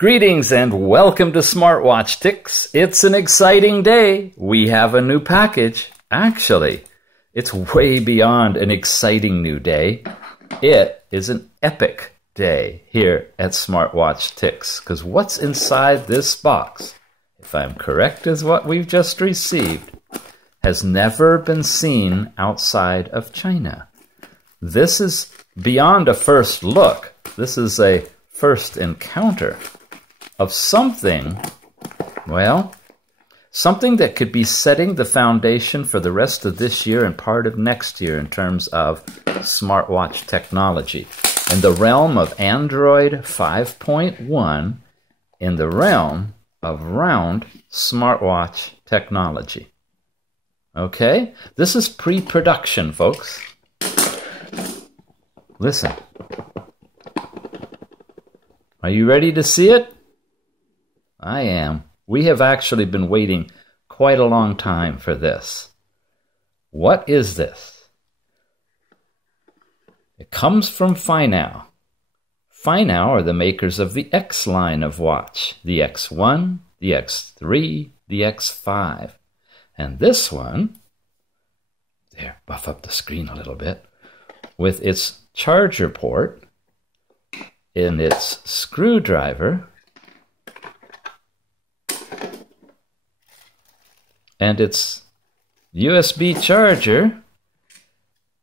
Greetings and welcome to Smartwatch Ticks. It's an exciting day. We have a new package. Actually, it's way beyond an exciting new day. It is an epic day here at Smartwatch Ticks, because what's inside this box, if I'm correct as what we've just received, has never been seen outside of China. This is beyond a first look. This is a first encounter of something, well, something that could be setting the foundation for the rest of this year and part of next year in terms of smartwatch technology. In the realm of Android 5.1, in the realm of round smartwatch technology. Okay? This is pre-production, folks. Listen. Are you ready to see it? I am. We have actually been waiting quite a long time for this. What is this? It comes from FINOW. FINOW are the makers of the X line of watch, the X1, the X3, the X5. And this one, there, buff up the screen a little bit, with its charger port and its screwdriver and its USB charger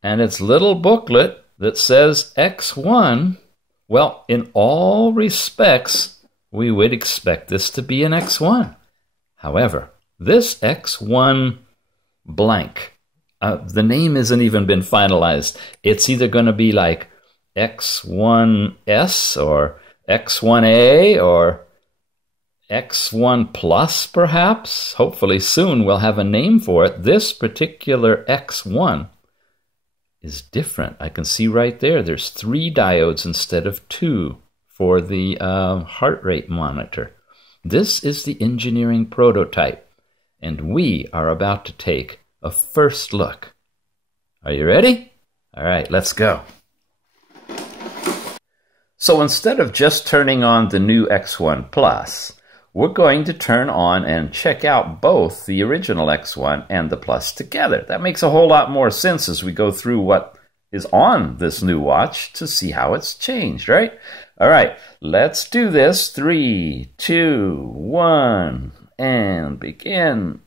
and its little booklet that says X1, well, in all respects, we would expect this to be an X1. However, this X1 blank, the name hasn't even been finalized. It's either going to be like X1S or X1A or X1 Plus, perhaps. Hopefully soon we'll have a name for it. This particular X1 is different. I can see right there, there's 3 diodes instead of 2 for the heart rate monitor. This is the engineering prototype, and we are about to take a first look. Are you ready? All right, let's go. So instead of just turning on the new X1 Plus, we're going to turn on and check out both the original X1 and the Plus together. That makes a whole lot more sense as we go through what is on this new watch to see how it's changed, right? All right, let's do this. 3, 2, 1, and begin.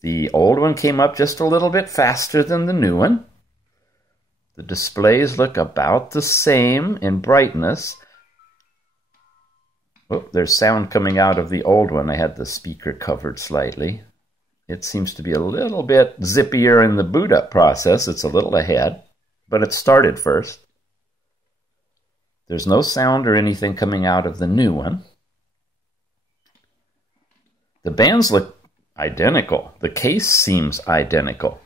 The old one came up just a little bit faster than the new one. The displays look about the same in brightness. Oh, there's sound coming out of the old one. I had the speaker covered slightly. It seems to be a little bit zippier in the boot up process. It's a little ahead, but it started first. There's no sound or anything coming out of the new one. The bands look identical. The case seems identical.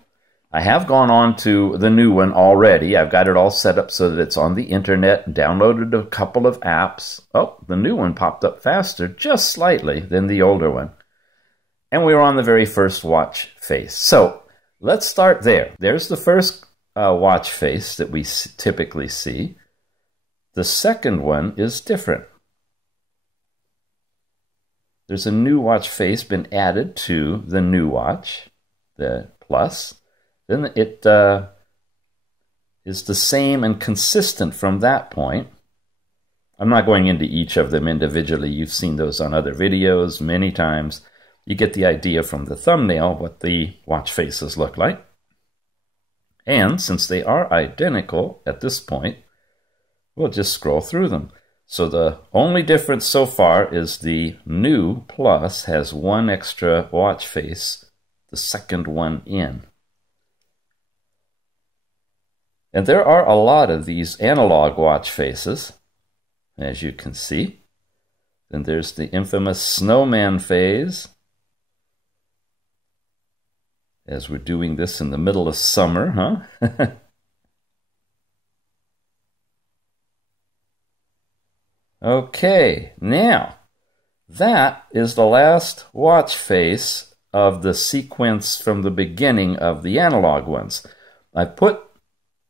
I have gone on to the new one already. I've got it all set up so that it's on the internet, downloaded a couple of apps. Oh, the new one popped up faster, just slightly, than the older one. And we were on the very first watch face. So let's start there. There's the first watch face that we typically see. The second one is different. There's a new watch face been added to the new watch, the Plus. Then it is the same and consistent from that point. I'm not going into each of them individually. You've seen those on other videos many times. You get the idea from the thumbnail what the watch faces look like. And since they are identical at this point, we'll just scroll through them. So the only difference so far is the new Plus has one extra watch face, the second one in. And there are a lot of these analog watch faces, as you can see. Then there's the infamous snowman phase, as we're doing this in the middle of summer, huh? Okay, now, that is the last watch face of the sequence from the beginning of the analog ones. I put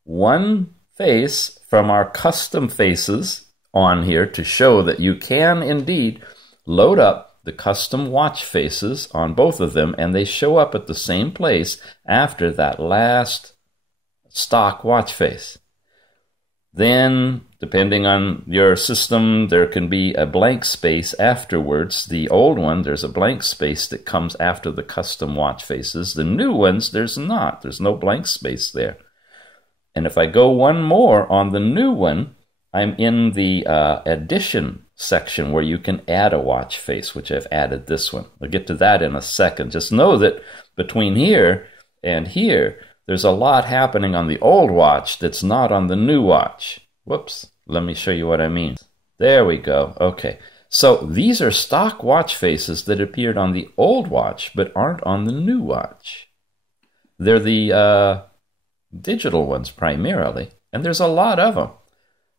one face from our custom faces on here to show that you can indeed load up the custom watch faces on both of them, and they show up at the same place after that last stock watch face. Then, depending on your system, there can be a blank space afterwards. The old one, there's a blank space that comes after the custom watch faces. The new ones, there's not. There's no blank space there. And if I go one more on the new one, I'm in the addition section where you can add a watch face, which I've added this one. I'll get to that in a second. Just know that between here and here, there's a lot happening on the old watch that's not on the new watch. Whoops, let me show you what I mean. There we go. Okay, so these are stock watch faces that appeared on the old watch but aren't on the new watch. They're the digital ones primarily, and there's a lot of them.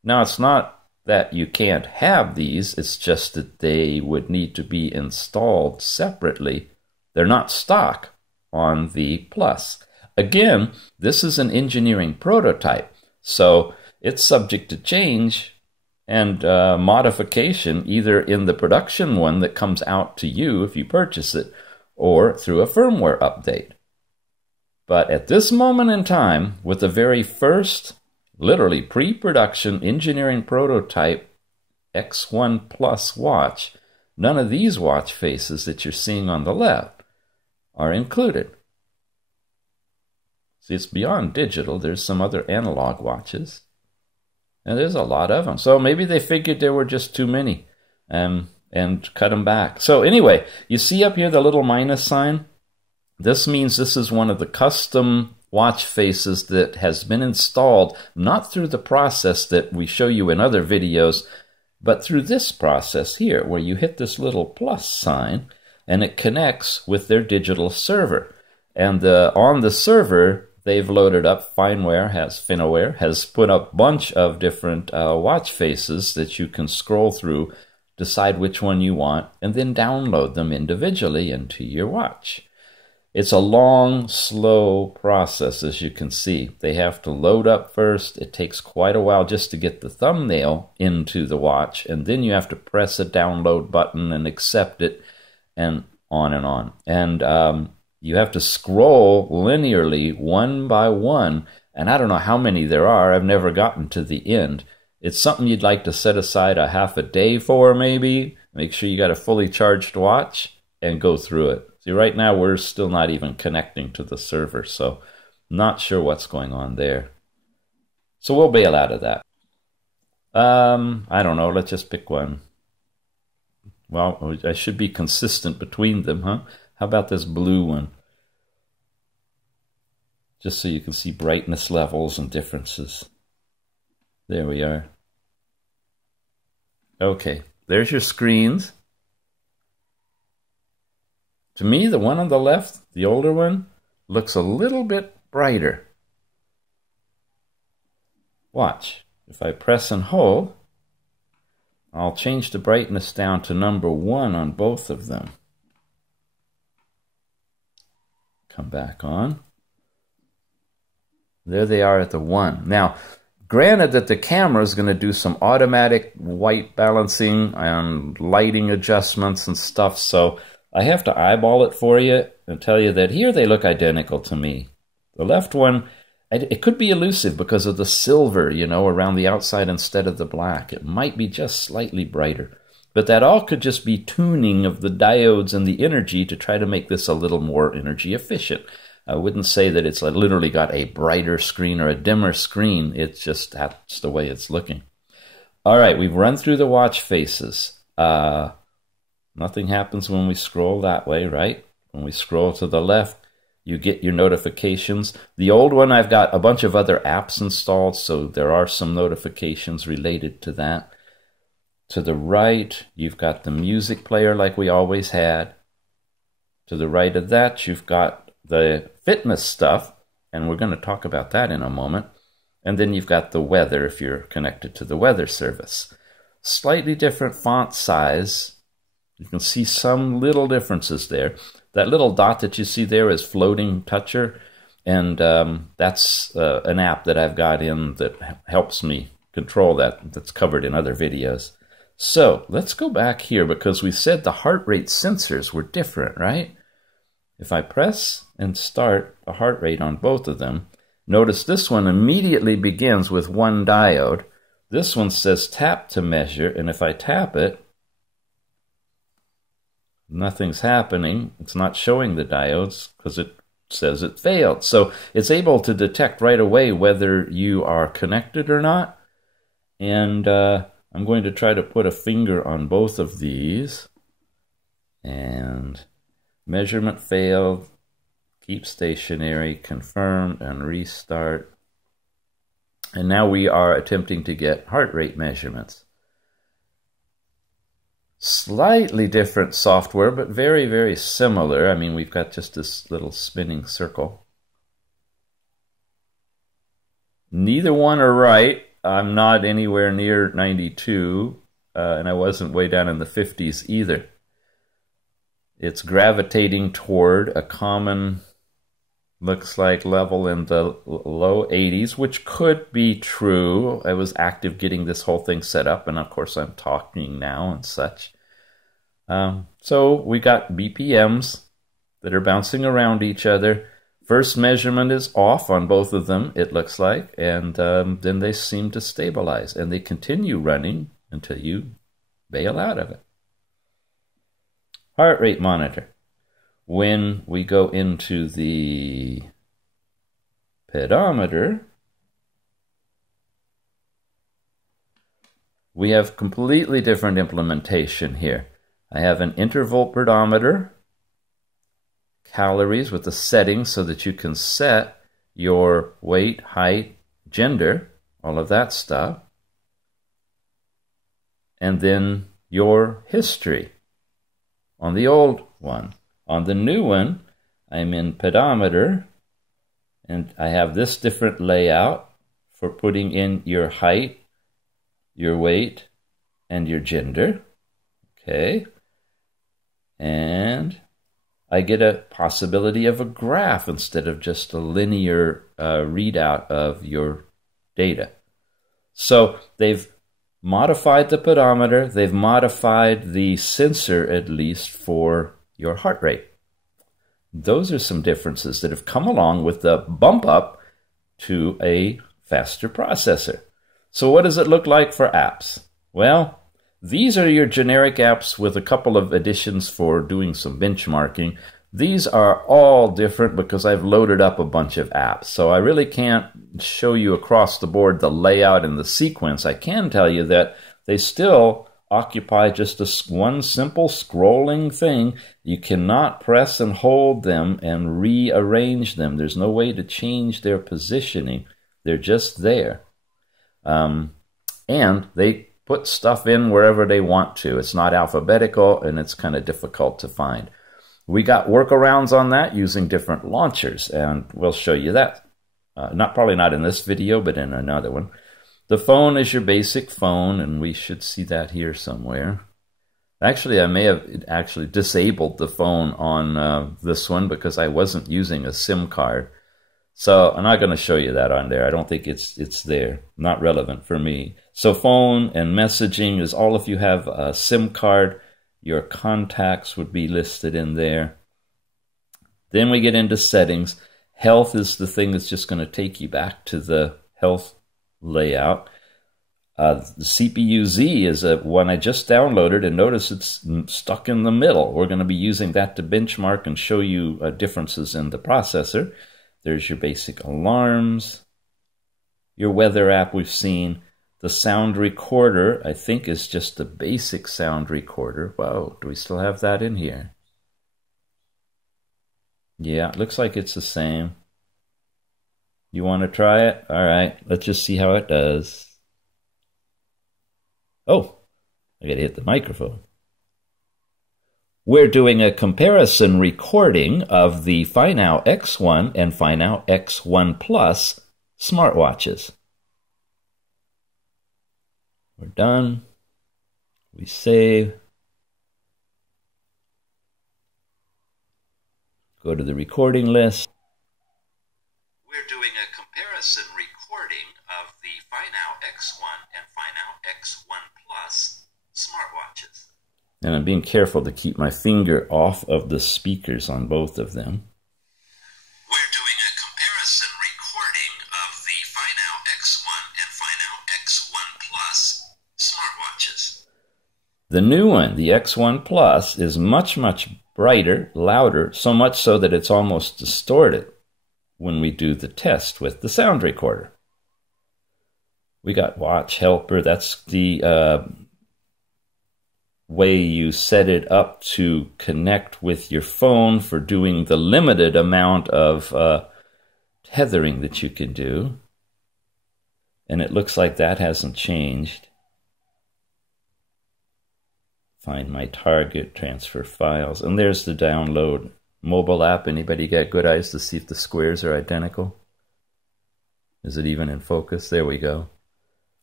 Now, it's not that you can't have these, it's just that they would need to be installed separately. They're not stock on the Plus. Again, this is an engineering prototype, so it's subject to change and modification either in the production one that comes out to you if you purchase it, or through a firmware update. But at this moment in time, with the very first, literally pre-production engineering prototype X1 Plus watch, none of these watch faces that you're seeing on the left are included. See, it's beyond digital. There's some other analog watches, and there's a lot of them. So maybe they figured there were just too many and cut them back. So anyway, you see up here the little minus sign? This means this is one of the custom watch faces that has been installed, not through the process that we show you in other videos, but through this process here, where you hit this little plus sign, and it connects with their digital server. And on the server, they've loaded up, FINOW has put up a bunch of different watch faces that you can scroll through, decide which one you want, and then download them individually into your watch. It's a long, slow process, as you can see. They have to load up first. It takes quite a while just to get the thumbnail into the watch, and then you have to press a download button and accept it, and on and on. And you have to scroll linearly one by one, and I don't know how many there are. I've never gotten to the end. It's something you'd like to set aside a half a day for, maybe. Make sure you got a fully charged watch and go through it. See, right now we're still not even connecting to the server, so not sure what's going on there. So we'll bail out of that. I don't know. Let's just pick one. Well, I should be consistent between them, huh? How about this blue one? Just so you can see brightness levels and differences. There we are. Okay, there's your screens. To me, the one on the left, the older one, looks a little bit brighter. Watch. If I press and hold, I'll change the brightness down to number 1 on both of them. Come back on. There they are at the 1. Now, granted that the camera is going to do some automatic white balancing and lighting adjustments and stuff, so I have to eyeball it for you and tell you that here they look identical to me. The left one, it could be elusive because of the silver, you know, around the outside instead of the black. It might be just slightly brighter. But that all could just be tuning of the diodes and the energy to try to make this a little more energy efficient. I wouldn't say that it's literally got a brighter screen or a dimmer screen. It's just that's the way it's looking. All right, we've run through the watch faces. Nothing happens when we scroll that way, right? When we scroll to the left, you get your notifications. The old one, I've got a bunch of other apps installed, so there are some notifications related to that. To the right, you've got the music player like we always had. To the right of that, you've got the fitness stuff, and we're going to talk about that in a moment. And then you've got the weather if you're connected to the weather service. Slightly different font size. You can see some little differences there. That little dot that you see there is Floating Toucher, and that's an app that I've got in that helps me control that. That's covered in other videos. So let's go back here because we said the heart rate sensors were different, right? If I press and start the heart rate on both of them, notice this one immediately begins with one diode. This one says tap to measure, and if I tap it, nothing's happening. It's not showing the diodes because it says it failed. So it's able to detect right away whether you are connected or not. And I'm going to try to put a finger on both of these. And measurement failed. Keep stationary, confirm, and restart. And now we are attempting to get heart rate measurements. Slightly different software, but very, very similar. I mean, we've got just this little spinning circle. Neither one are right. I'm not anywhere near 92, and I wasn't way down in the 50s either. It's gravitating toward a common, looks like, level in the low 80s, which could be true. I was active getting this whole thing set up, and of course I'm talking now and such. So we got BPMs that are bouncing around each other. First measurement is off on both of them, it looks like, and then they seem to stabilize, and they continue running until you bail out of it. Heart rate monitor. When we go into the pedometer, we have completely different implementation here. I have an interval pedometer, calories with the settings so that you can set your weight, height, gender, all of that stuff, and then your history on the old one. On the new one, I'm in pedometer, and I have this different layout for putting in your height, your weight, and your gender. Okay. And I get a possibility of a graph instead of just a linear readout of your data. So they've modified the pedometer, they've modified the sensor at least for your heart rate. Those are some differences that have come along with the bump up to a faster processor. So what does it look like for apps? Well, these are your generic apps with a couple of additions for doing some benchmarking. These are all different because I've loaded up a bunch of apps. So I really can't show you across the board the layout and the sequence. I can tell you that they still occupy just one simple scrolling thing. You cannot press and hold them and rearrange them. There's no way to change their positioning. They're just there. And they put stuff in wherever they want to. It's not alphabetical, and it's kind of difficult to find. We got workarounds on that using different launchers, and we'll show you that. Probably not in this video, but in another one. The phone is your basic phone, and we should see that here somewhere. Actually, I may have actually disabled the phone on this one because I wasn't using a SIM card. So I'm not going to show you that on there. I don't think it's there. Not relevant for me. So phone and messaging is all if you have a SIM card. Your contacts would be listed in there. Then we get into settings. Health is the thing that's just going to take you back to the health layout. The CPU-Z is one I just downloaded, and notice it's stuck in the middle. We're going to be using that to benchmark and show you differences in the processor. There's your basic alarms, your weather app we've seen. The sound recorder, I think, is just the basic sound recorder. Whoa, do we still have that in here? Yeah, it looks like it's the same. You want to try it? All right, let's just see how it does. Oh, I got to hit the microphone. We're doing a comparison recording of the FINOW X1 and FINOW X1 Plus smartwatches. We're done. We save. Go to the recording list. We're doing a comparison recording of the FINOW X1 And I'm being careful to keep my finger off of the speakers on both of them. We're doing a comparison recording of the FINOW X1 and FINOW X1 Plus smartwatches. The new one, the X1 Plus, is much, much brighter, louder, so much so that it's almost distorted when we do the test with the sound recorder. We got Watch Helper. That's the way you set it up to connect with your phone for doing the limited amount of tethering that you can do. And it looks like that hasn't changed. Find my target, transfer files, and there's the download mobile app. Anybody got good eyes to see if the squares are identical? Is it even in focus? There we go.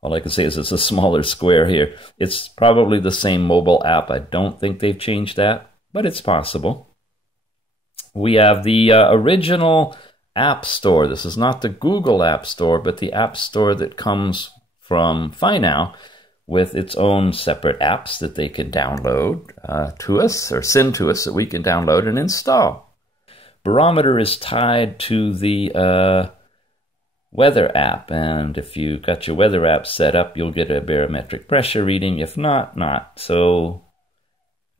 All I can say is it's a smaller square here. It's probably the same mobile app. I don't think they've changed that, but it's possible. We have the original App Store. This is not the Google App Store, but the App Store that comes from FINOW with its own separate apps that they can download to us or send to us that we can download and install. Barometer is tied to the weather app, and if you got your weather app set up, you'll get a barometric pressure reading. If not, not. So,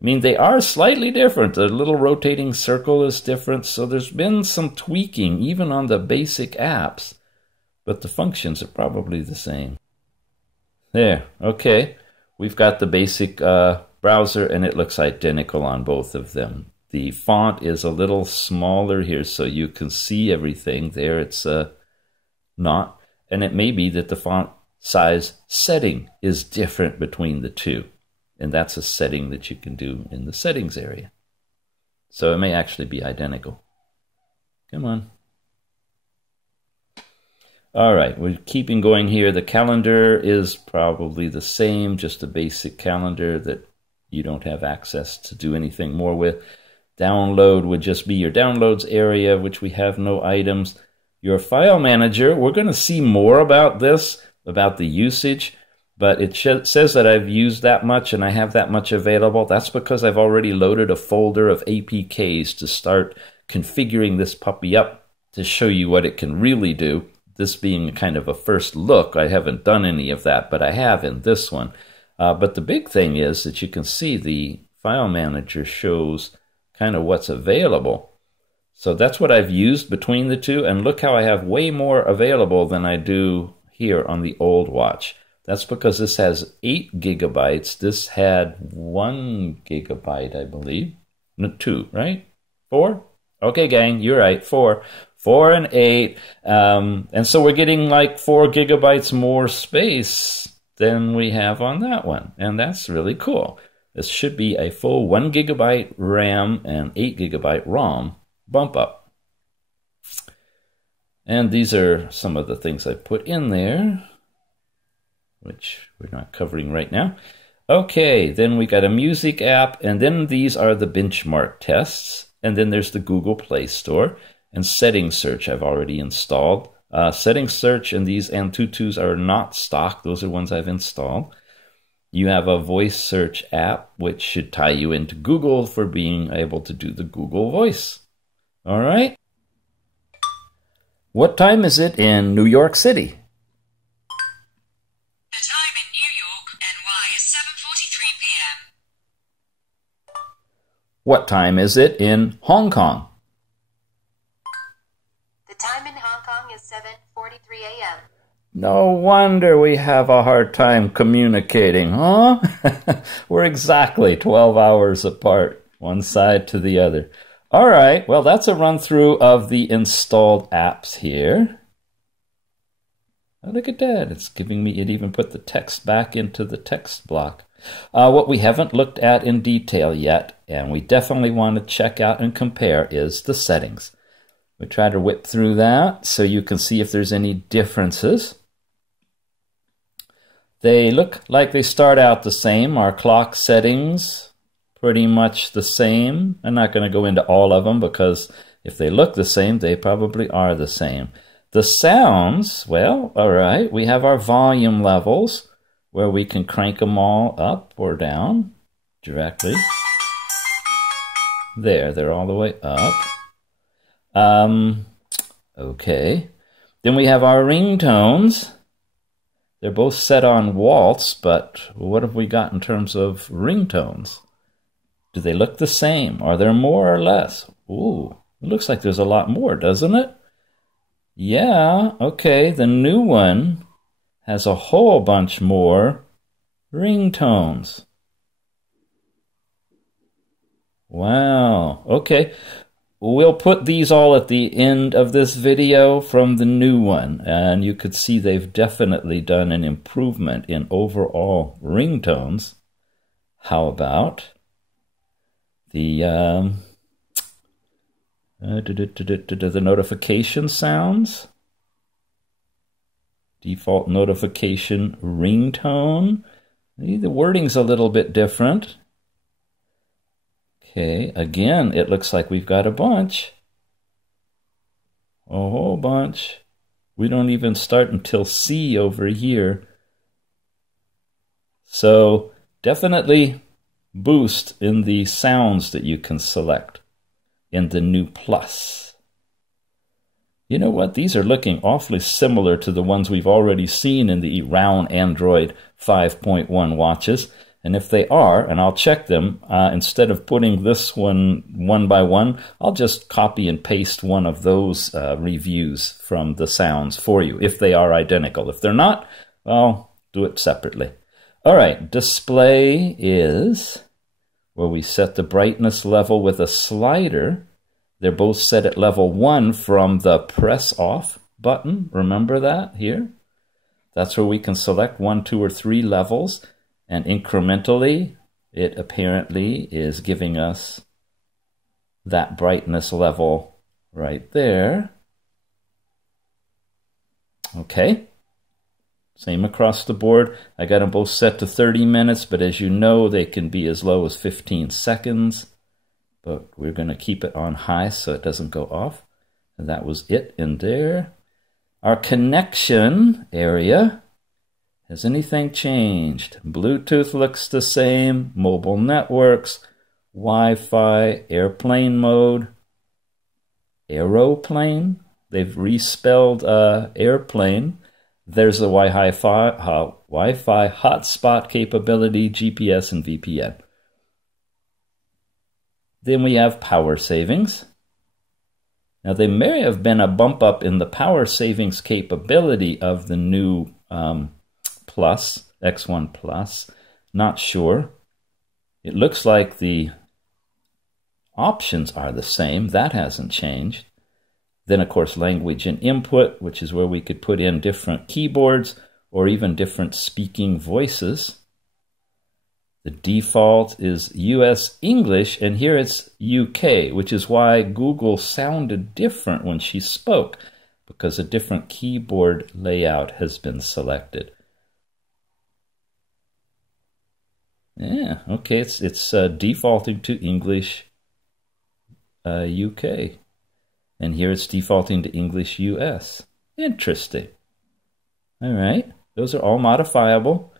I mean, they are slightly different. The little rotating circle is different, so there's been some tweaking even on the basic apps, but the functions are probably the same. There, okay. We've got the basic browser, and it looks identical on both of them. The font is a little smaller here, so you can see everything. There, it's not, and it may be that the font size setting is different between the two, and that's a setting that you can do in the settings area. So it may actually be identical. Come on. All right, we're keeping going here. The calendar is probably the same, just a basic calendar that you don't have access to do anything more with. Download would just be your downloads area, which we have no items. Your file manager, we're going to see more about this, about the usage, but it says that I've used that much and I have that much available. That's because I've already loaded a folder of APKs to start configuring this puppy up to show you what it can really do. This being kind of a first look, I haven't done any of that, but I have in this one. But the big thing is that you can see the file manager shows kind of what's available. So that's what I've used between the two, and look how I have way more available than I do here on the old watch. That's because this has 8 gigabytes. This had 1 gigabyte, I believe. No, 2, right? 4? Okay, gang, you're right, 4. 4 and 8. And so we're getting like 4 gigabytes more space than we have on that one. And that's really cool. This should be a full 1 gigabyte RAM and 8 gigabyte ROM bump up. And these are some of the things I put in there, which we're not covering right now. Okay, then we got a music app, and then these are the benchmark tests. And then there's the Google Play Store. And Settings Search I've already installed. Settings Search and these Antutus are not stock. Those are ones I've installed. You have a voice search app, which should tie you into Google for being able to do the Google Voice. All right. What time is it in New York City? The time in New York, NY, is 7:43 p.m. What time is it in Hong Kong? The time in Hong Kong is 7:43 a.m. No wonder we have a hard time communicating, huh? We're exactly 12 hours apart, one side to the other. All right, well, that's a run-through of the installed apps here. Oh, look at that. It's giving me, it even put the text back into the text block. What we haven't looked at in detail yet, and we definitely want to check out and compare, is the settings. We try to whip through that so you can see if there's any differences. They look like they start out the same. Our clock settings, pretty much the same. I'm not going to go into all of them because if they look the same, they probably are the same. The sounds, well, all right. We have our volume levels where we can crank them all up or down. directly. There, they're all the way up. Okay. Then we have our ringtones. They're both set on waltz, but what have we got in terms of ringtones? Do they look the same? Are there more or less? Ooh, it looks like there's a lot more, doesn't it? Yeah, okay, the new one has a whole bunch more ringtones. Wow, okay. We'll put these all at the end of this video from the new one, and you could see they've definitely done an improvement in overall ringtones. How about the notification sounds? Default notification ringtone. The wording's a little bit different. Okay, again, it looks like we've got a bunch. A whole bunch. We don't even start until C over here. So, definitely boost in the sounds that you can select in the new Plus. You know what? These are looking awfully similar to the ones we've already seen in the round Android 5.1 watches. And if they are, and I'll check them, instead of putting this one by one, I'll just copy and paste one of those reviews from the sounds for you, if they are identical. If they're not, I'll do it separately. All right, display is where we set the brightness level with a slider. They're both set at level 1 from the press off button. Remember that here? That's where we can select 1, 2, or 3 levels. And incrementally, it apparently is giving us that brightness level right there. Okay. Same across the board. I got them both set to 30 minutes, but as you know, they can be as low as 15 seconds. But we're going to keep it on high so it doesn't go off. And that was it in there. Our connection area. Has anything changed? Bluetooth looks the same. Mobile networks, Wi-Fi, airplane mode, aeroplane. They've respelled airplane. There's the Wi-Fi hotspot capability, GPS, and VPN. Then we have power savings. Now, there may have been a bump up in the power savings capability of the new Plus, X1 Plus. Not sure. It looks like the options are the same. That hasn't changed. Then, of course, language and input, which is where we could put in different keyboards or even different speaking voices. The default is US English, and here it's UK, which is why Google sounded different when she spoke, because a different keyboard layout has been selected. Yeah, okay, it's defaulting to English UK. And here it's defaulting to English US. Interesting. All right, those are all modifiable.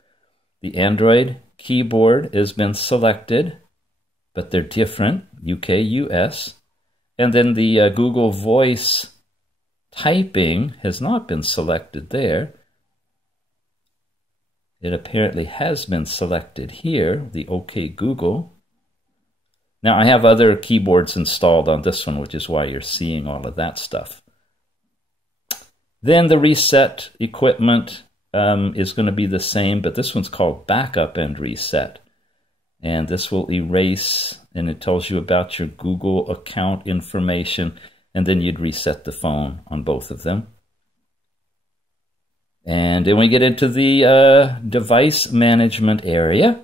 The Android keyboard has been selected, but they're different, UK, US. And then the Google Voice typing has not been selected there. It apparently has been selected here, the OK Google. Now, I have other keyboards installed on this one, which is why you're seeing all of that stuff. Then the reset equipment is going to be the same, but this one's called backup and reset. And this will erase, and it tells you about your Google account information, and then you'd reset the phone on both of them. And then we get into the device management area.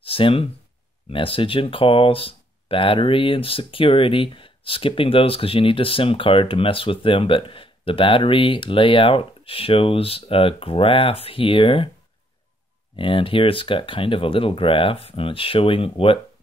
SIM, message and calls, battery and security. Skipping those because you need a SIM card to mess with them. But the battery layout shows a graph here. And here it's got kind of a little graph. And it's showing what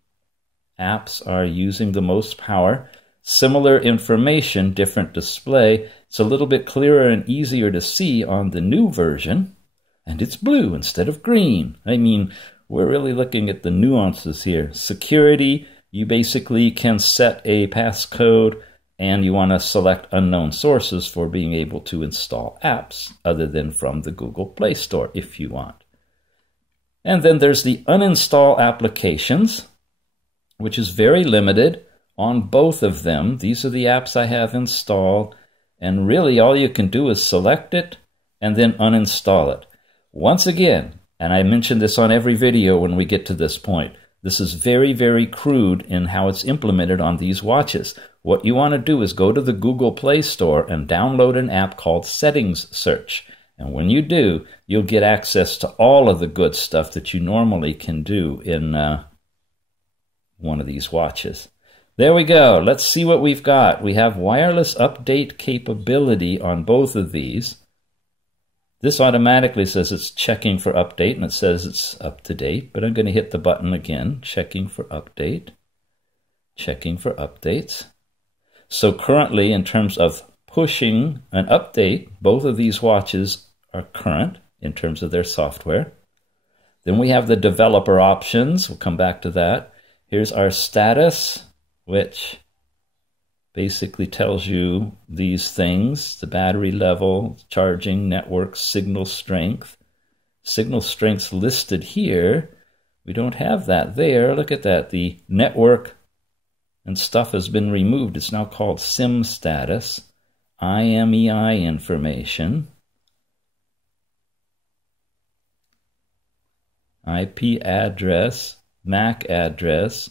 apps are using the most power. Similar information, different display. It's a little bit clearer and easier to see on the new version. And it's blue instead of green. I mean, we're really looking at the nuances here. Security, you basically can set a passcode and you want to select unknown sources for being able to install apps other than from the Google Play Store if you want. And then there's the uninstall applications, which is very limited on both of them. These are the apps I have installed, and really all you can do is select it and then uninstall it. Once again, and I mention this on every video when we get to this point, this is very, very crude in how it's implemented on these watches. What you want to do is go to the Google Play Store and download an app called Settings Search. And when you do, you'll get access to all of the good stuff that you normally can do in one of these watches. There we go. Let's see what we've got. We have wireless update capability on both of these. This automatically says it's checking for update, and it says it's up to date, but I'm going to hit the button again, checking for update, checking for updates. So currently, in terms of pushing an update, both of these watches are current in terms of their software. Then we have the developer options. We'll come back to that. Here's our status, which basically tells you these things: the battery level, charging, network, signal strength. Signal strength's listed here. We don't have that there. Look at that. The network and stuff has been removed. It's now called SIM status. IMEI information. IP address, MAC address,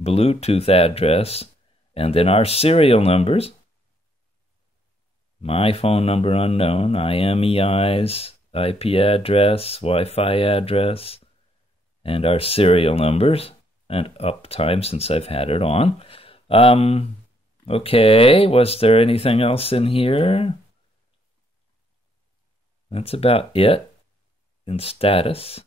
Bluetooth address, and then our serial numbers. My phone number unknown, IMEI's IP address, Wi-Fi address, and our serial numbers, and uptime since I've had it on. Okay, was there anything else in here? That's about it in status.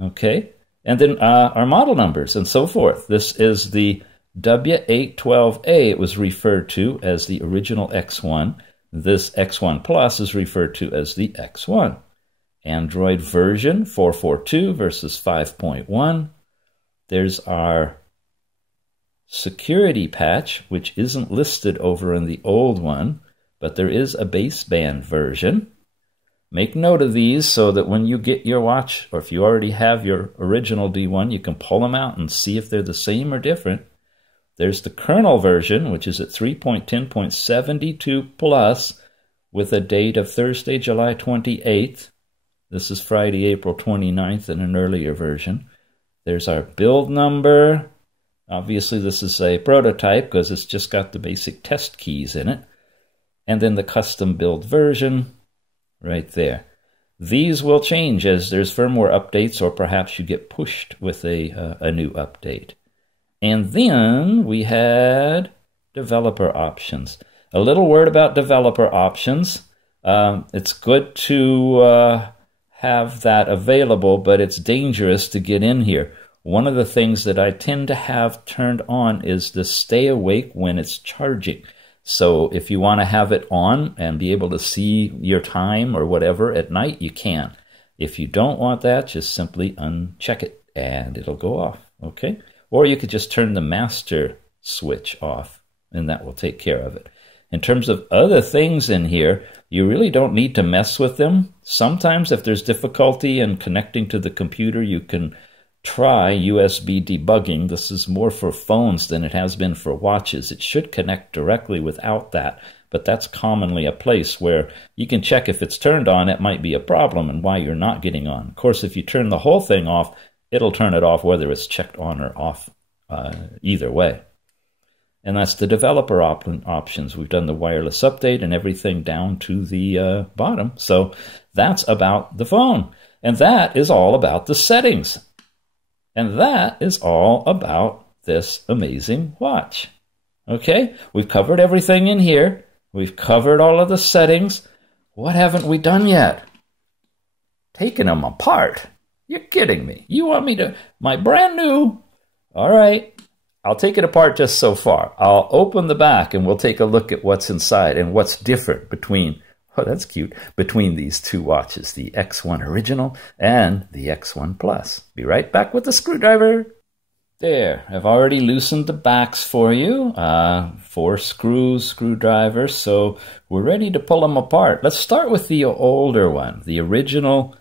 Okay, and then our model numbers and so forth. This is the W812A. It was referred to as the original X1. This X1 Plus is referred to as the X1. Android version 4.42 versus 5.1. There's our security patch, which isn't listed over in the old one, but there is a baseband version. Make note of these so that when you get your watch, or if you already have your original D1, you can pull them out and see if they're the same or different. There's the kernel version, which is at 3.10.72 plus, with a date of Thursday, July 28th. This is Friday, April 29th in an earlier version. There's our build number. Obviously, this is a prototype because it's just got the basic test keys in it. And then the custom build version right there. These will change as there's firmware updates, or perhaps you get pushed with a new update. And then we had developer options. A little word about developer options. It's good to have that available, but it's dangerous to get in here. One of the things that I tend to have turned on is the stay awake when it's charging. So if you want to have it on and be able to see your time or whatever at night, you can. If you don't want that, just simply uncheck it and it'll go off, okay? Or you could just turn the master switch off and that will take care of it. In terms of other things in here, you really don't need to mess with them. Sometimes if there's difficulty in connecting to the computer, you can try USB debugging. This is more for phones than it has been for watches. It should connect directly without that, but that's commonly a place where you can check if it's turned on. It might be a problem and why you're not getting on. Of course, if you turn the whole thing off, it'll turn it off whether it's checked on or off, either way. And that's the developer options. We've done the wireless update and everything down to the bottom. So that's about the phone. And that is all about the settings. And that is all about this amazing watch. Okay, we've covered everything in here. We've covered all of the settings. What haven't we done yet? Taken them apart. You're kidding me. You want me to? My brand new. All right, I'll take it apart just so far. I'll open the back and we'll take a look at what's inside and what's different between oh, that's cute, between these two watches, the X1 original and the X1 Plus. Be right back with the screwdriver. There, I've already loosened the backs for you. 4 screwdrivers, so we're ready to pull them apart. Let's start with the older one, the original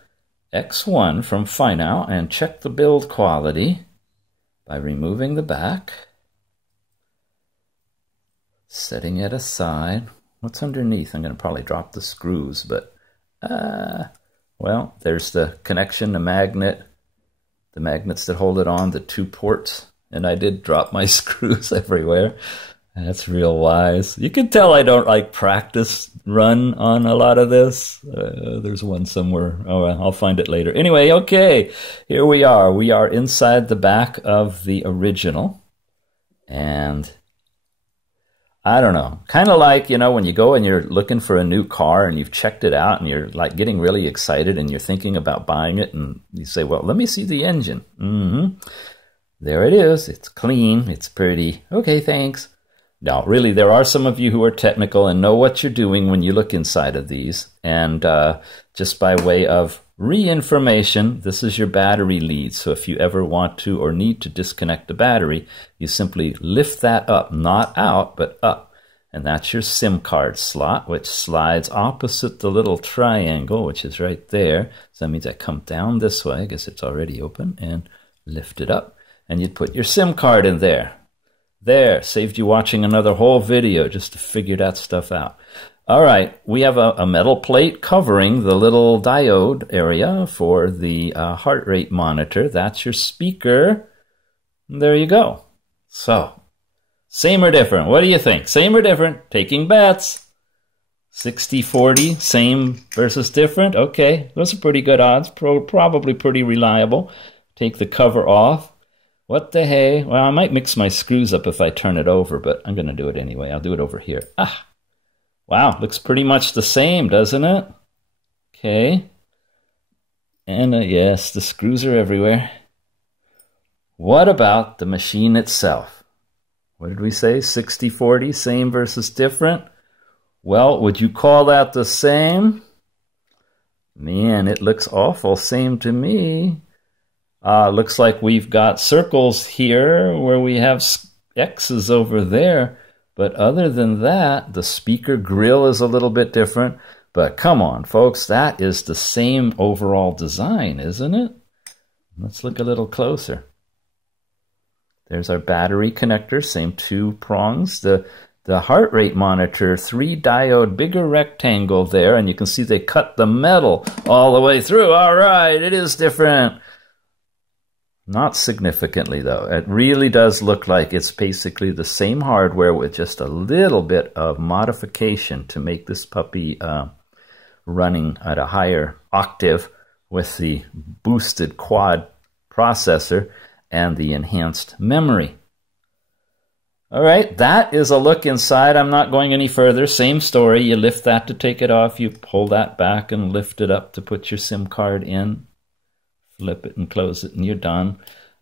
X1 from FINOW, and check the build quality by removing the back, setting it aside. What's underneath? I'm going to probably drop the screws, but, well, there's the connection, the magnet, the magnets that hold it on, the 2 ports, and I did drop my screws everywhere. That's real wise. You can tell I don't like practice run on a lot of this. There's one somewhere. Oh, I'll find it later. Anyway, okay, here we are. We are inside the back of the original, and I don't know, kind of like, you know, when you go and you're looking for a new car and you've checked it out and you're like getting really excited and you're thinking about buying it, and you say, well, let me see the engine. There it is. It's clean. It's pretty. Okay, thanks. Now, really, there are some of you who are technical and know what you're doing when you look inside of these. And just by way of re-information, this is your battery lead. So if you ever want to or need to disconnect the battery, you simply lift that up, not out, but up. And that's your SIM card slot, which slides opposite the little triangle, which is right there. So that means I come down this way. I guess it's already open, and lift it up. And you'd put your SIM card in there. There, saved you watching another whole video just to figure that stuff out. All right, we have a metal plate covering the little diode area for the heart rate monitor. That's your speaker. There you go. So, same or different? What do you think? Same or different? Taking bets. 60-40, same versus different. Okay, those are pretty good odds. Probably pretty reliable. Take the cover off. What the hey? Well, I might mix my screws up if I turn it over, but I'm going to do it anyway. I'll do it over here. Ah, wow, looks pretty much the same, doesn't it? Okay. And yes, the screws are everywhere. What about the machine itself? What did we say? 60-40, same versus different? Well, would you call that the same? Man, it looks awful same to me. Looks like we've got circles here where we have X's over there. But other than that, the speaker grill is a little bit different. But come on, folks, that is the same overall design, isn't it? Let's look a little closer. There's our battery connector, same 2 prongs. The heart rate monitor, 3 diode, bigger rectangle there. And you can see they cut the metal all the way through. All right, it is different. Not significantly, though. It really does look like it's basically the same hardware with just a little bit of modification to make this puppy running at a higher octave with the boosted quad processor and the enhanced memory. All right, that is a look inside. I'm not going any further. Same story. You lift that to take it off. You pull that back and lift it up to put your SIM card in. Flip it and close it, and you're done.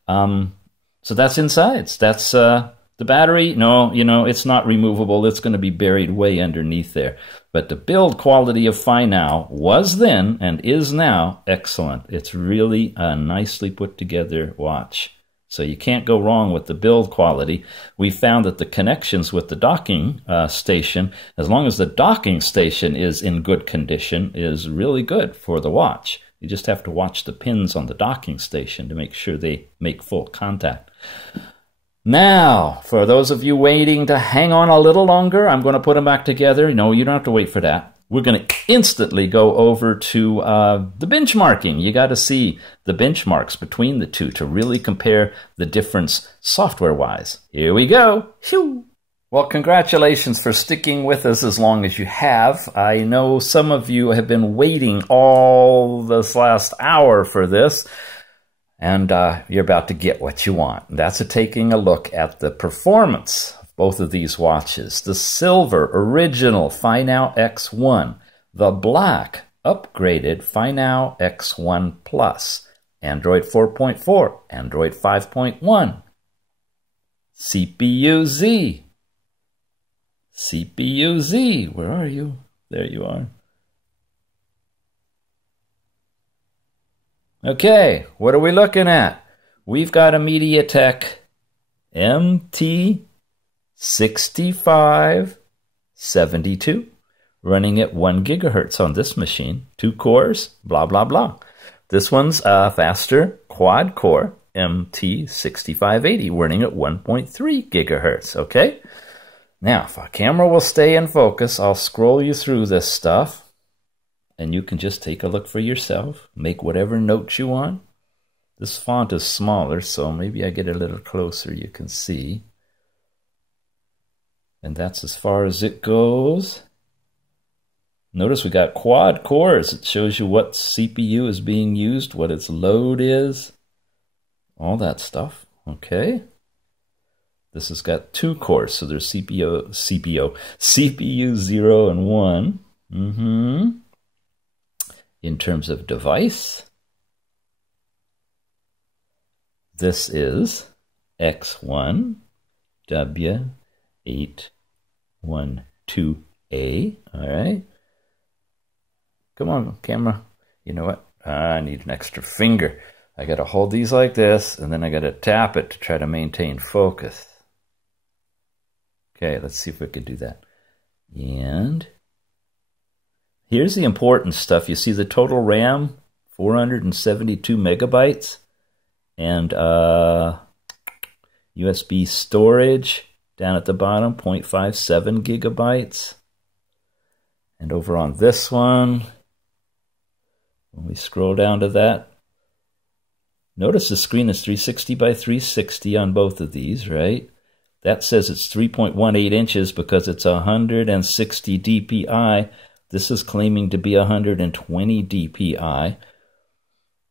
So that's insides. That's the battery. No, you know, it's not removable. It's going to be buried way underneath there. But the build quality of FINOW was then and is now excellent. It's really a nicely put together watch. So you can't go wrong with the build quality. We found that the connections with the docking station, as long as the docking station is in good condition, is really good for the watch. You just have to watch the pins on the docking station to make sure they make full contact. Now, for those of you waiting to hang on a little longer, I'm going to put them back together. No, you don't have to wait for that. We're going to instantly go over to the benchmarking. You got to see the benchmarks between the two to really compare the difference software-wise. Here we go. Phew. Well, congratulations for sticking with us as long as you have. I know some of you have been waiting all this last hour for this, and you're about to get what you want. That's taking a look at the performance of both of these watches. The silver original FINOW X1, the black upgraded FINOW X1 Plus, Android 4.4, Android 5.1, CPU-Z, CPU-Z, where are you? There you are. Okay, what are we looking at? We've got a MediaTek MT6572 running at 1 gigahertz on this machine. 2 cores, blah, blah, blah. This one's a faster quad-core MT6580 running at 1.3 gigahertz, okay? Now, if our camera will stay in focus, I'll scroll you through this stuff, and you can just take a look for yourself, make whatever notes you want. This font is smaller, so maybe I get a little closer, you can see. And that's as far as it goes. Notice we got quad cores. It shows you what CPU is being used, what its load is, all that stuff, okay? This has got 2 cores, so there's CPU 0 and 1. In terms of device, this is X1 W812A, all right? Come on, camera. You know what? I need an extra finger. I got to hold these like this, and then I got to tap it to try to maintain focus. Okay, let's see if we can do that. And here's the important stuff. You see the total RAM, 472 megabytes, and USB storage down at the bottom, 0.57 gigabytes. And over on this one, when we scroll down to that, notice the screen is 360 by 360 on both of these, right? That says it's 3.18 inches because it's 160 dpi. This is claiming to be 120 dpi.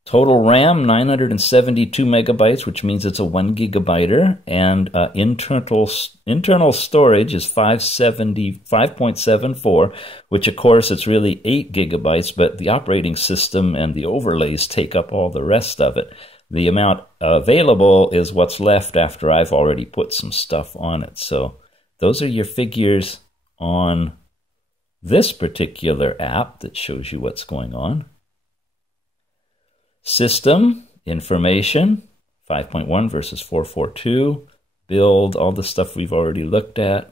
Total RAM, 972 megabytes, which means it's a 1 gigabyte, and internal storage is 5.74, which of course it's really 8 gigabytes, but the operating system and the overlays take up all the rest of it. The amount available is what's left after I've already put some stuff on it. So those are your figures on this particular app that shows you what's going on. System, information, 5.1 versus 442, build, all the stuff we've already looked at.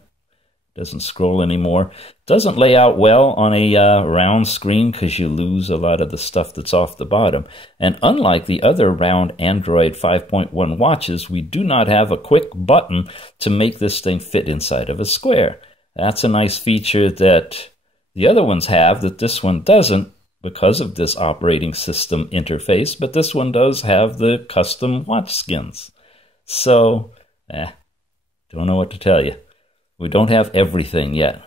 Doesn't scroll anymore. Doesn't lay out well on a round screen because you lose a lot of the stuff that's off the bottom. And unlike the other round Android 5.1 watches, we do not have a quick button to make this thing fit inside of a square. That's a nice feature that the other ones have that this one doesn't, because of this operating system interface, but this one does have the custom watch skins. So, don't know what to tell you. We don't have everything yet.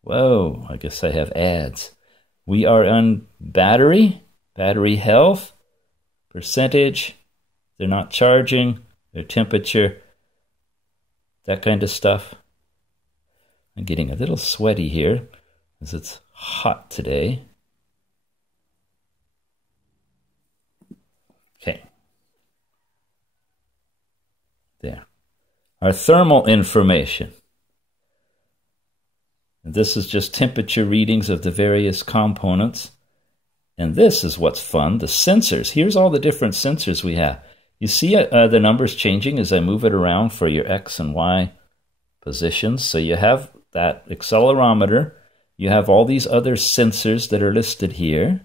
Whoa, I guess I have ads. We are on battery health, percentage, they're not charging, their temperature, that kind of stuff. I'm getting a little sweaty here as it's hot today. Okay. There. Our thermal information. And this is just temperature readings of the various components. And this is what's fun, the sensors. Here's all the different sensors we have. You see the numbers changing as I move it around for your X and Y positions. So you have that accelerometer. You have all these other sensors that are listed here.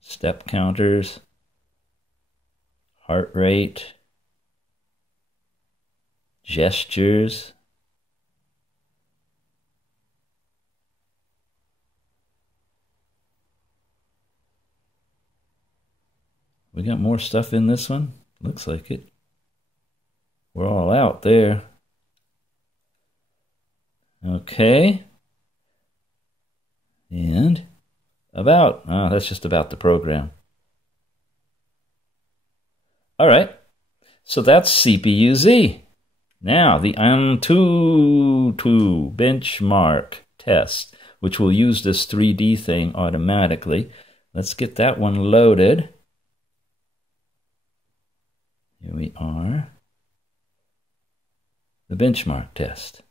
Step counters, heart rate, gestures. We got more stuff in this one? Looks like it. We're all out there. Okay. And about. That's just about the program. All right. So that's CPU-Z. Now, the Antutu benchmark test, which will use this 3D thing automatically. Let's get that one loaded. Here we are. The benchmark test.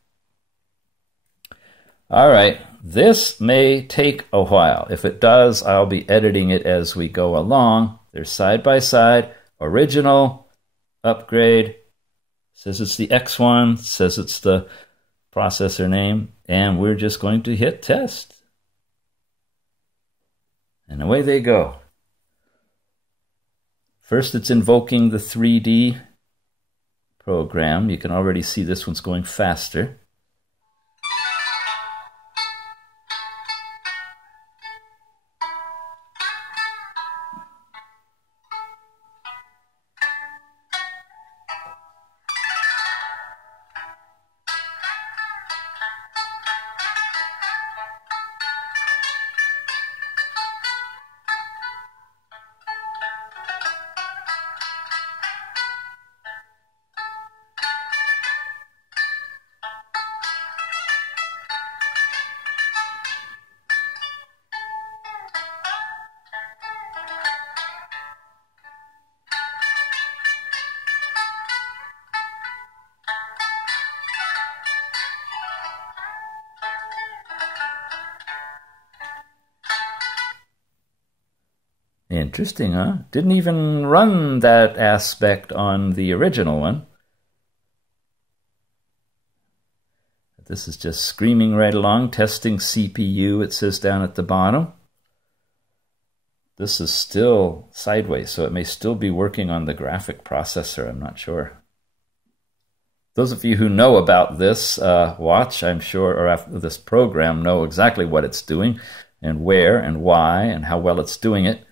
All right, this may take a while. If it does, I'll be editing it as we go along. They're side by side, original, upgrade, says it's the X1, says it's the processor name, and we're just going to hit test. And away they go. First, it's invoking the 3D program. You can already see this one's going faster. Interesting, huh? Didn't even run that aspect on the original one. This is just screaming right along, testing CPU, it says down at the bottom. This is still sideways, so it may still be working on the graphic processor, I'm not sure. Those of you who know about this watch, I'm sure, or after this program, know exactly what it's doing and where and why and how well it's doing it.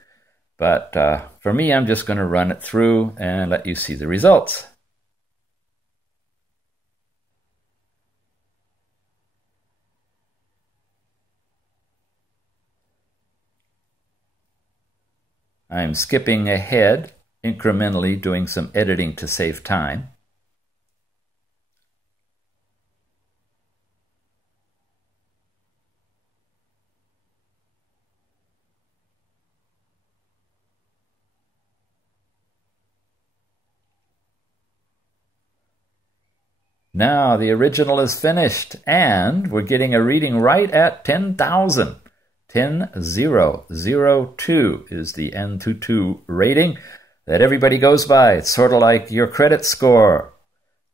But for me, I'm just going to run it through and let you see the results. I'm skipping ahead, incrementally doing some editing to save time. Now the original is finished, and we're getting a reading right at 10,000. 10,002 is the N22 rating that everybody goes by. It's sort of like your credit score.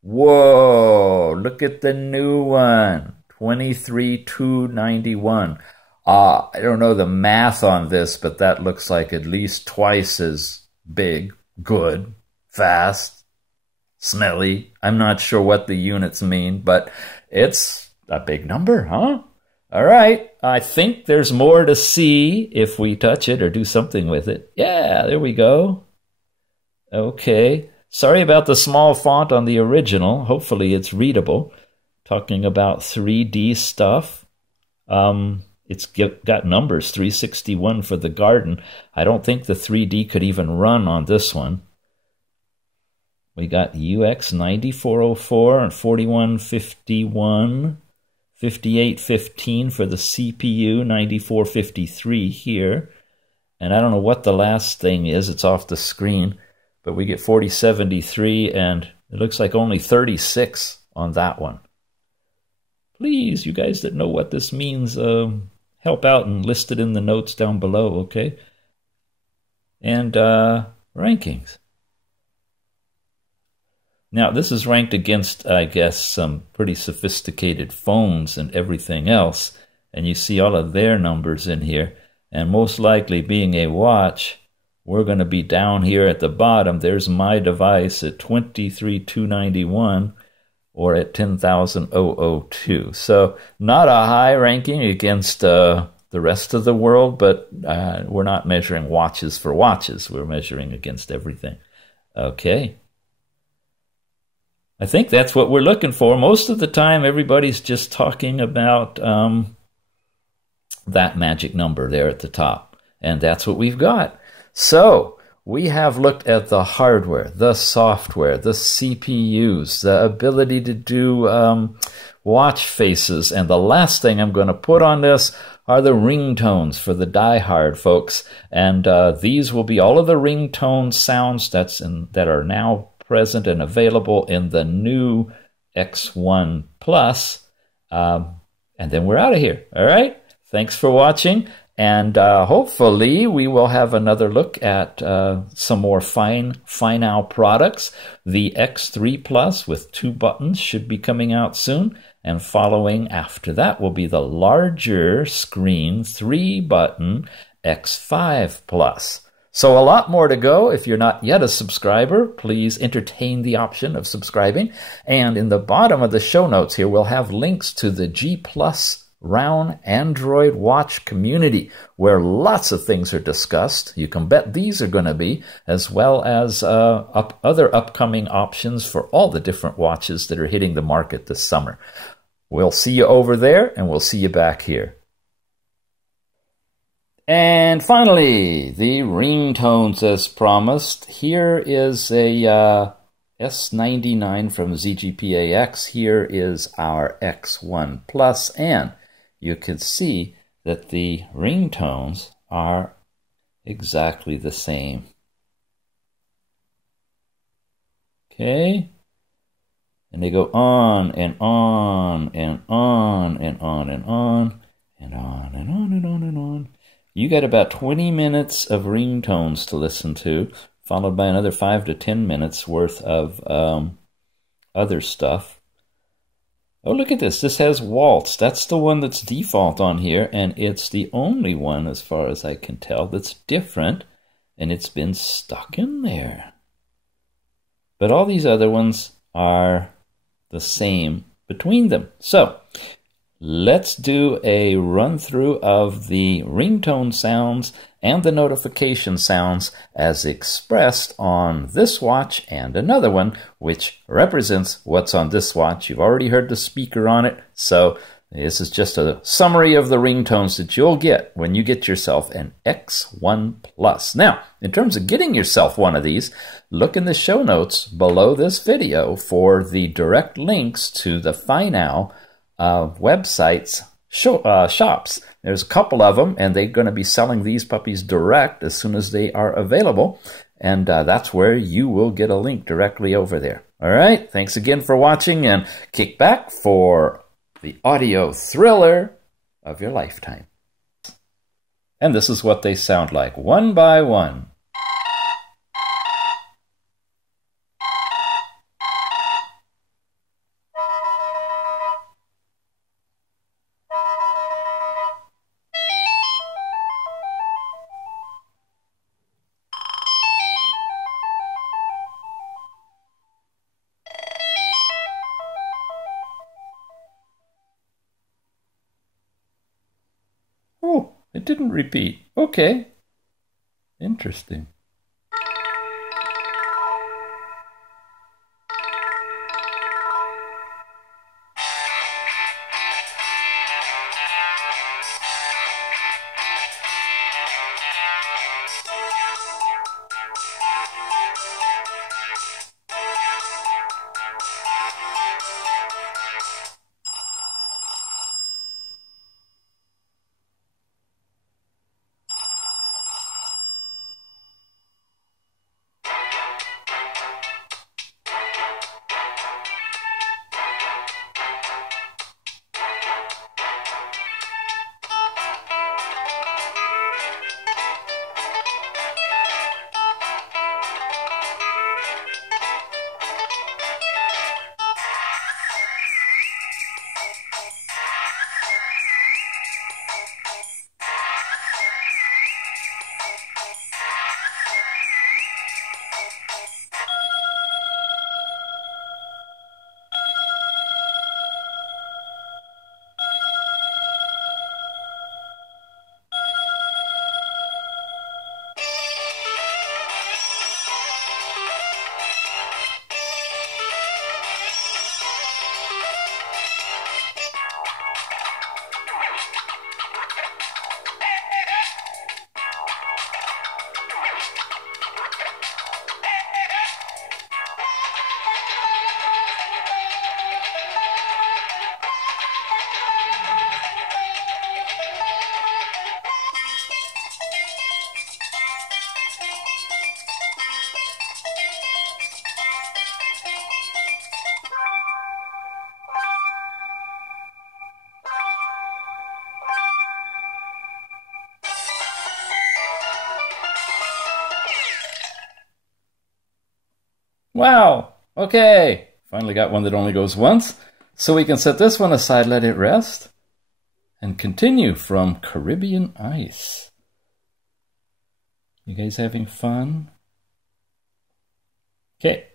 Whoa, look at the new one, 23,291. I don't know the math on this, but that looks like at least twice as big, good, fast, smelly. I'm not sure what the units mean, but it's a big number, huh? All right, I think there's more to see if we touch it or do something with it. Yeah, there we go. Okay, sorry about the small font on the original. Hopefully it's readable. Talking about 3D stuff. It's got numbers, 361 for the garden. I don't think the 3D could even run on this one. We got UX 9404 and 4151, 5815 for the CPU, 9453 here. And I don't know what the last thing is. It's off the screen. But we get 4073, and it looks like only 36 on that one. Please, you guys that know what this means, help out and list it in the notes down below, okay? And rankings. Now, this is ranked against, I guess, some pretty sophisticated phones and everything else. And you see all of their numbers in here. And most likely, being a watch, we're going to be down here at the bottom. There's my device at 23,291 or at 10,002. So not a high ranking against the rest of the world, but we're not measuring watches for watches. We're measuring against everything. Okay. I think that's what we're looking for. Most of the time, everybody's just talking about that magic number there at the top. And that's what we've got. So we have looked at the hardware, the software, the CPUs, the ability to do watch faces. And the last thing I'm going to put on this are the ringtones for the diehard folks. And these will be all of the ringtone sounds that are now present and available in the new X1 Plus. and then we're out of here. All right? Thanks for watching, and hopefully we will have another look at some more FINOW products. The X3 Plus with 2 buttons should be coming out soon, and following after that will be the larger screen 3-button X5 Plus. So a lot more to go. If you're not yet a subscriber, please entertain the option of subscribing. And in the bottom of the show notes here, we'll have links to the G+ Round Android Watch community, where lots of things are discussed. You can bet these are going to be, as well as other upcoming options for all the different watches that are hitting the market this summer. We'll see you over there, and we'll see you back here. And finally, the ringtones as promised. Here is a S99 from ZGPAX. Here is our X1 Plus, and you can see that the ringtones are exactly the same. Okay? And they go on and on and on and on and on and on and on and on and on. You got about 20 minutes of ringtones to listen to, followed by another 5 to 10 minutes worth of other stuff. Oh, look at this. This has waltz. That's the one that's default on here, and it's the only one, as far as I can tell, that's different, and it's been stuck in there. But all these other ones are the same between them. So let's do a run through of the ringtone sounds and the notification sounds as expressed on this watch and another one, which represents what's on this watch. You've already heard the speaker on it, so this is just a summary of the ringtones that you'll get when you get yourself an X1 Plus. Now, in terms of getting yourself one of these, look in the show notes below this video for the direct links to the FINOW websites, shops. There's a couple of them, and they're going to be selling these puppies direct as soon as they are available, and that's where you will get a link directly over there. All right, thanks again for watching, and kick back for the audio thriller of your lifetime. And this is what they sound like, one by one. Oh, it didn't repeat. Okay. Interesting. Wow, okay. Finally got one that only goes once. So we can set this one aside, let it rest, and continue from Caribbean Ice. You guys having fun? Okay.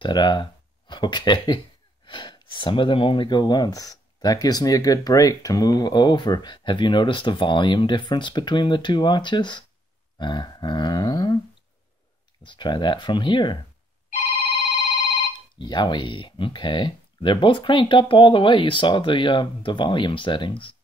Ta-da. Okay. Some of them only go once. That gives me a good break to move over. Have you noticed the volume difference between the two watches? Uh-huh. Let's try that from here. Yowie. Okay. They're both cranked up all the way. You saw the volume settings.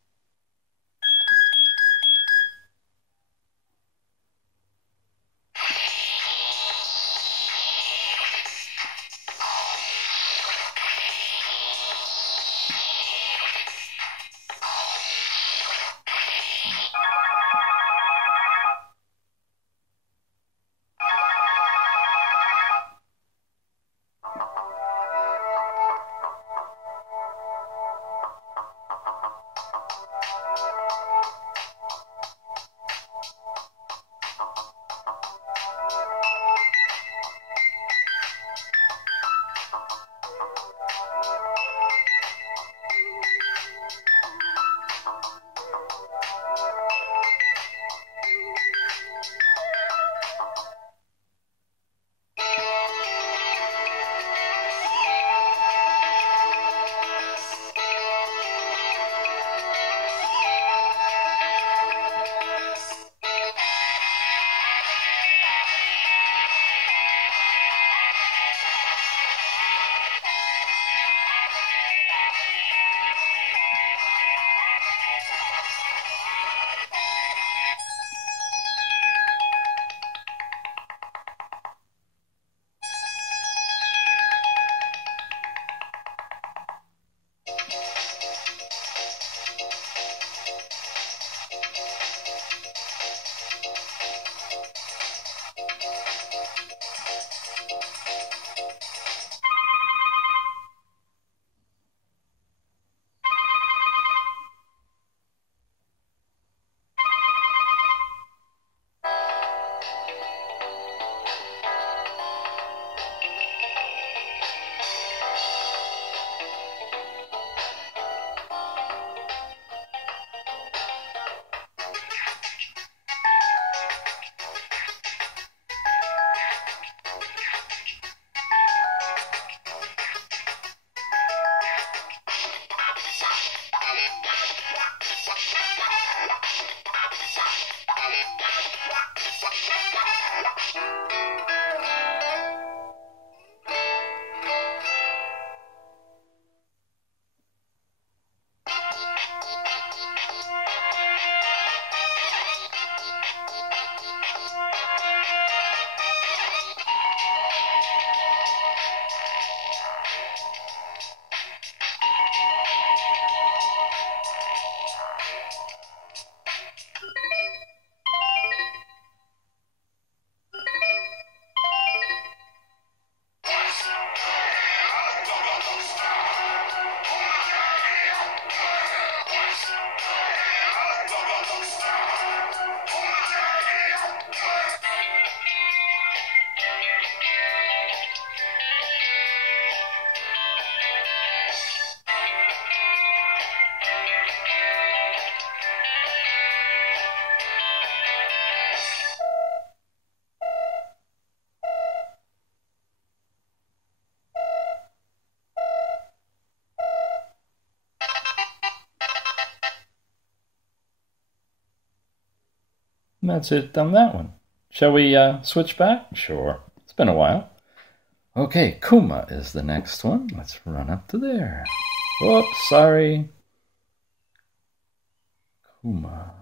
And that's it on that one. Shall we switch back? Sure. It's been a while. Okay, Kuma is the next one. Let's run up to there. Whoops, sorry. Kuma.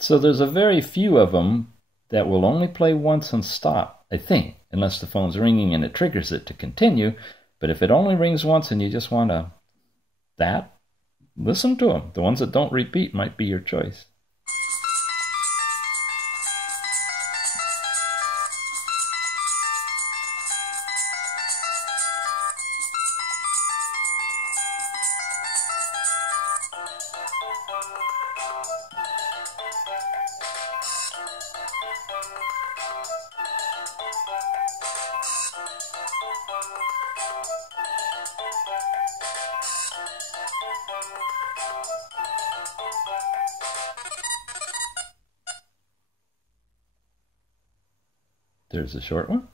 So there's a very few of them that will only play once and stop, I think, unless the phone's ringing and it triggers it to continue. But if it only rings once and you just want that, listen to them. The ones that don't repeat might be your choice. There's a short one.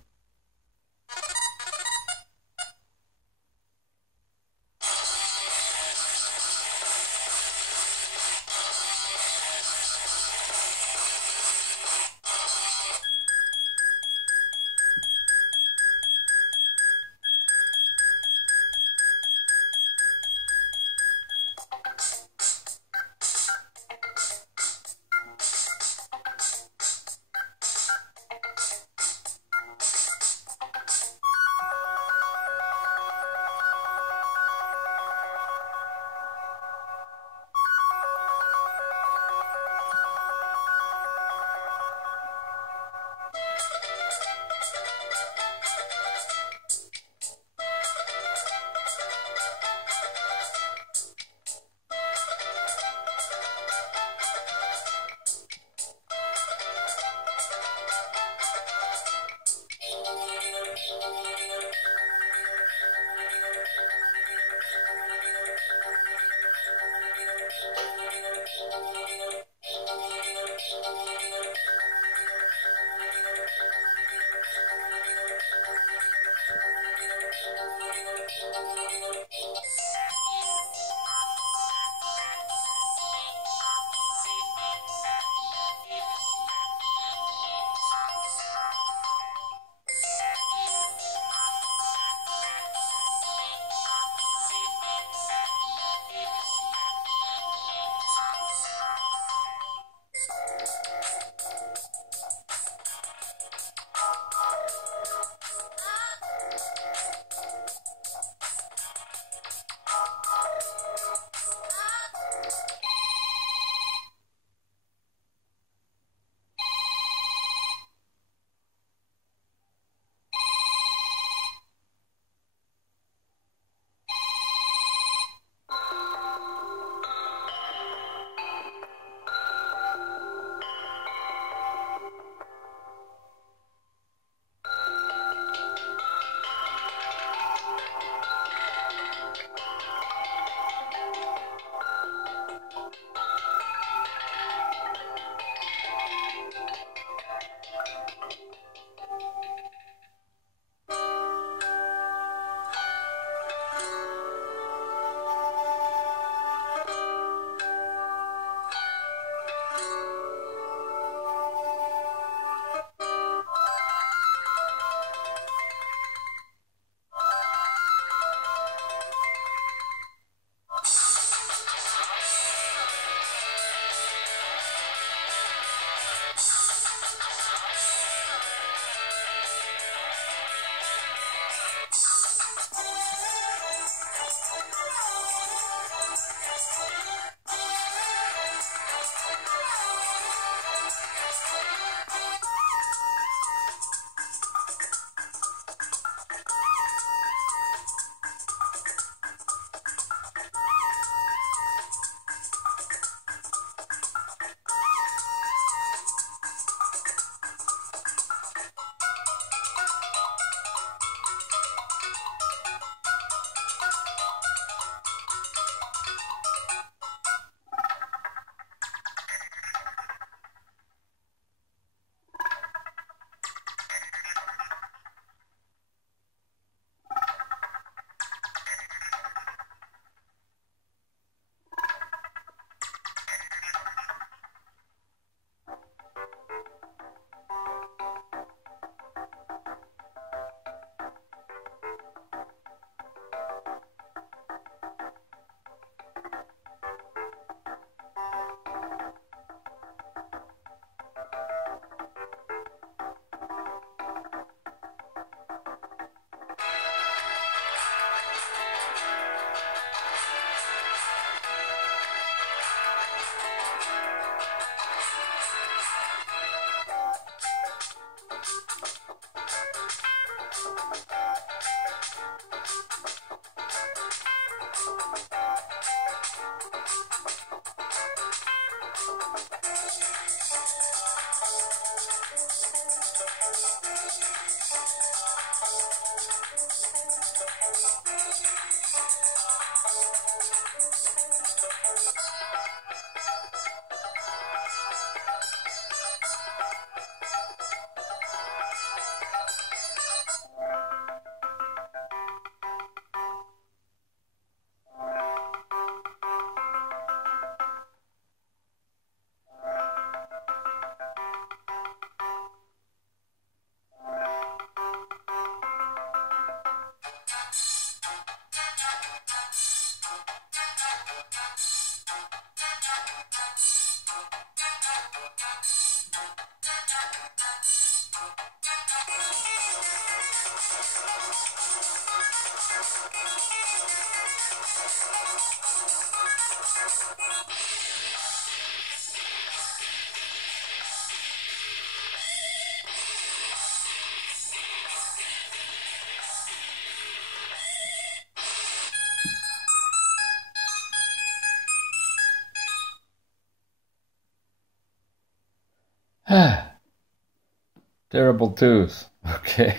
Terrible tooth. Okay.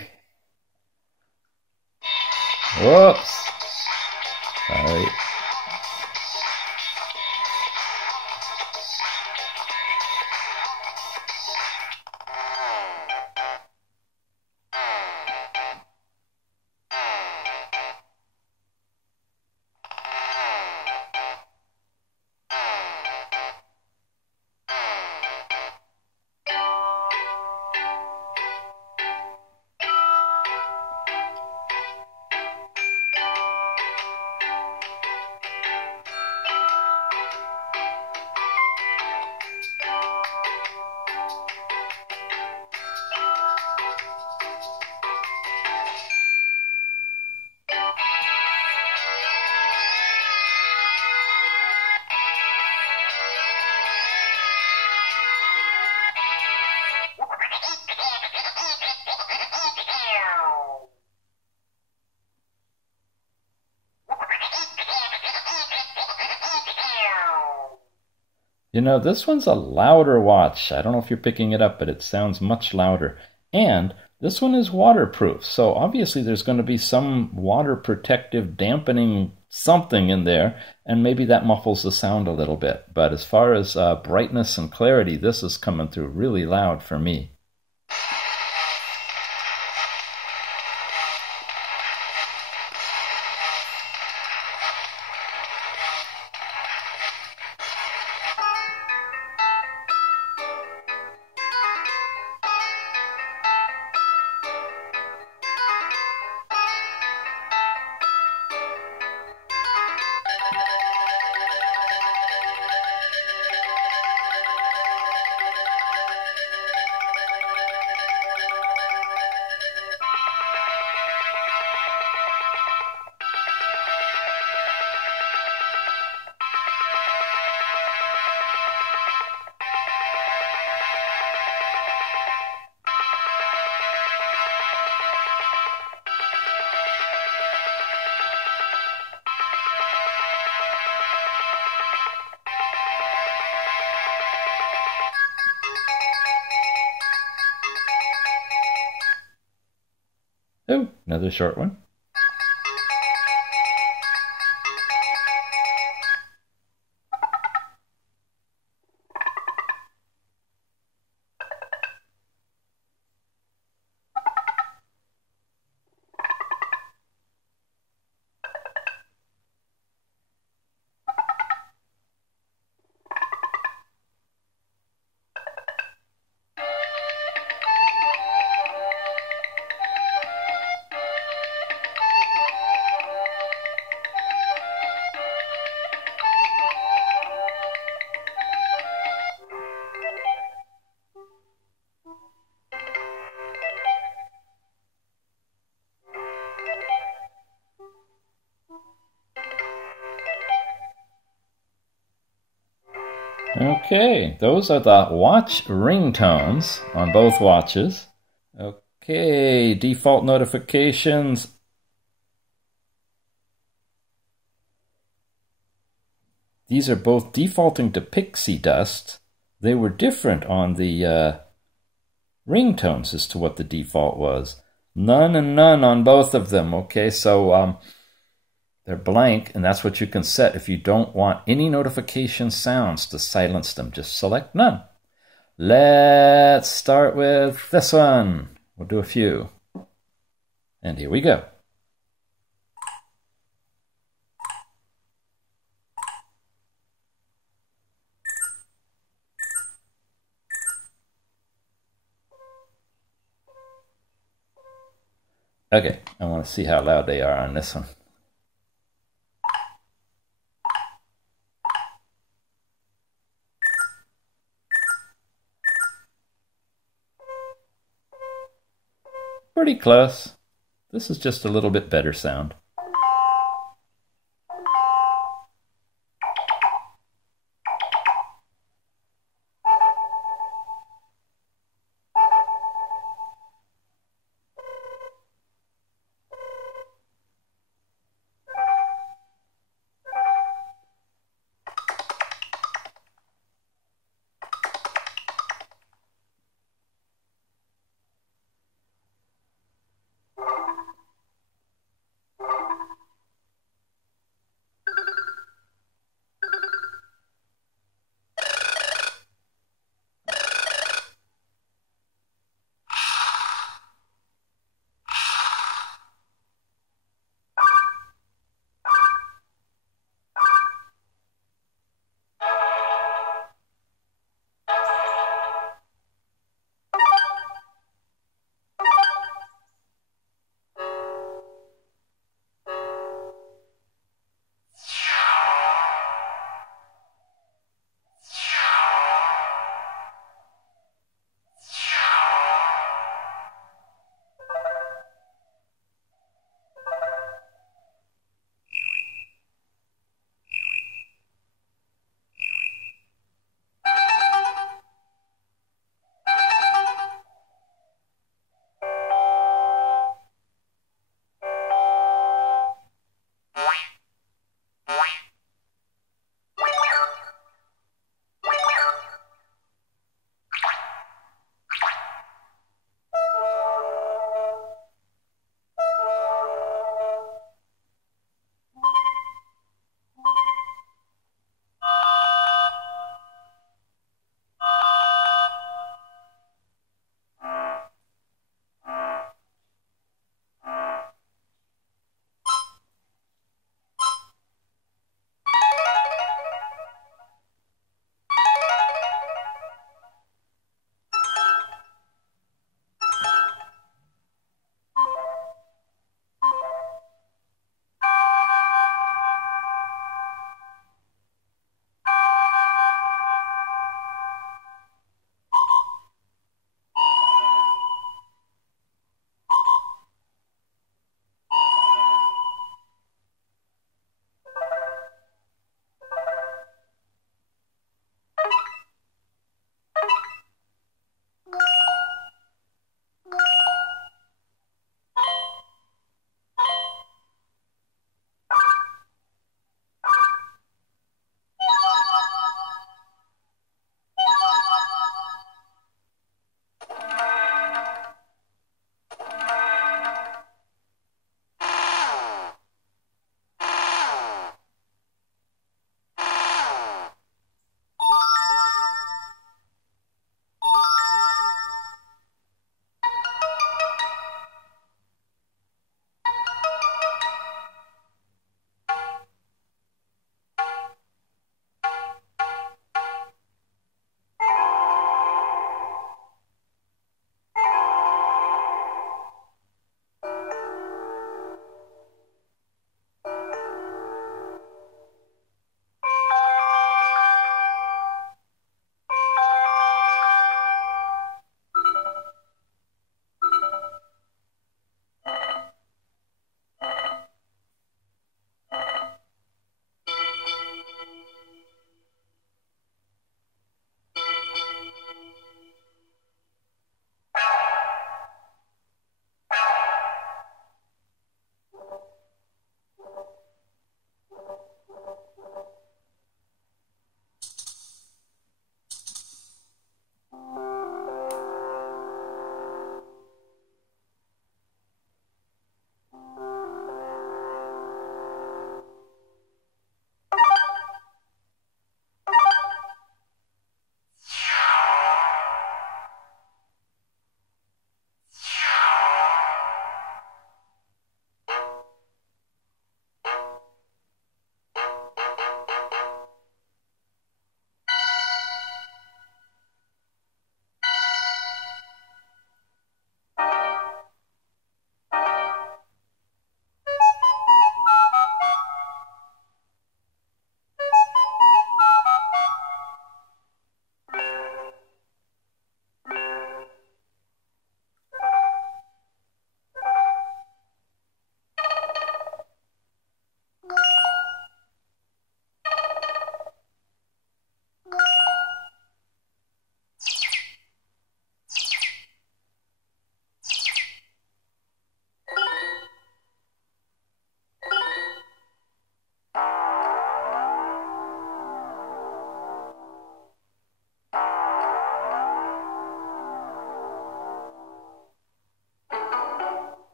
Whoops. Sorry. You know, this one's a louder watch. I don't know if you're picking it up, but it sounds much louder. And this one is waterproof, so obviously there's going to be some water protective dampening something in there, and maybe that muffles the sound a little bit. But as far as brightness and clarity, this is coming through really loud for me. Oh, another short one. Okay, those are the watch ringtones on both watches. Okay, default notifications. These are both defaulting to pixie dust. They were different on the ringtones as to what the default was. None and none on both of them. Okay, so they're blank, and that's what you can set. If you don't want any notification sounds to silence them, just select none. Let's start with this one. We'll do a few. And here we go. Okay, I want to see how loud they are on this one. Pretty close. This is just a little bit better sound.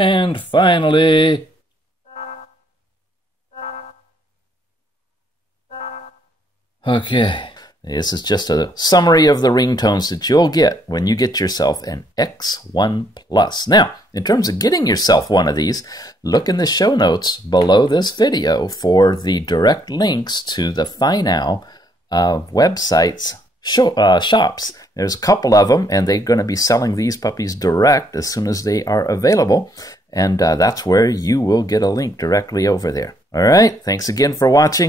And finally, okay, this is just a summary of the ringtones that you'll get when you get yourself an X1 Plus. Now, in terms of getting yourself one of these, look in the show notes below this video for the direct links to the FINOW websites shops. There's a couple of them, and they're going to be selling these puppies direct as soon as they are available. And that's where you will get a link directly over there. All right, thanks again for watching.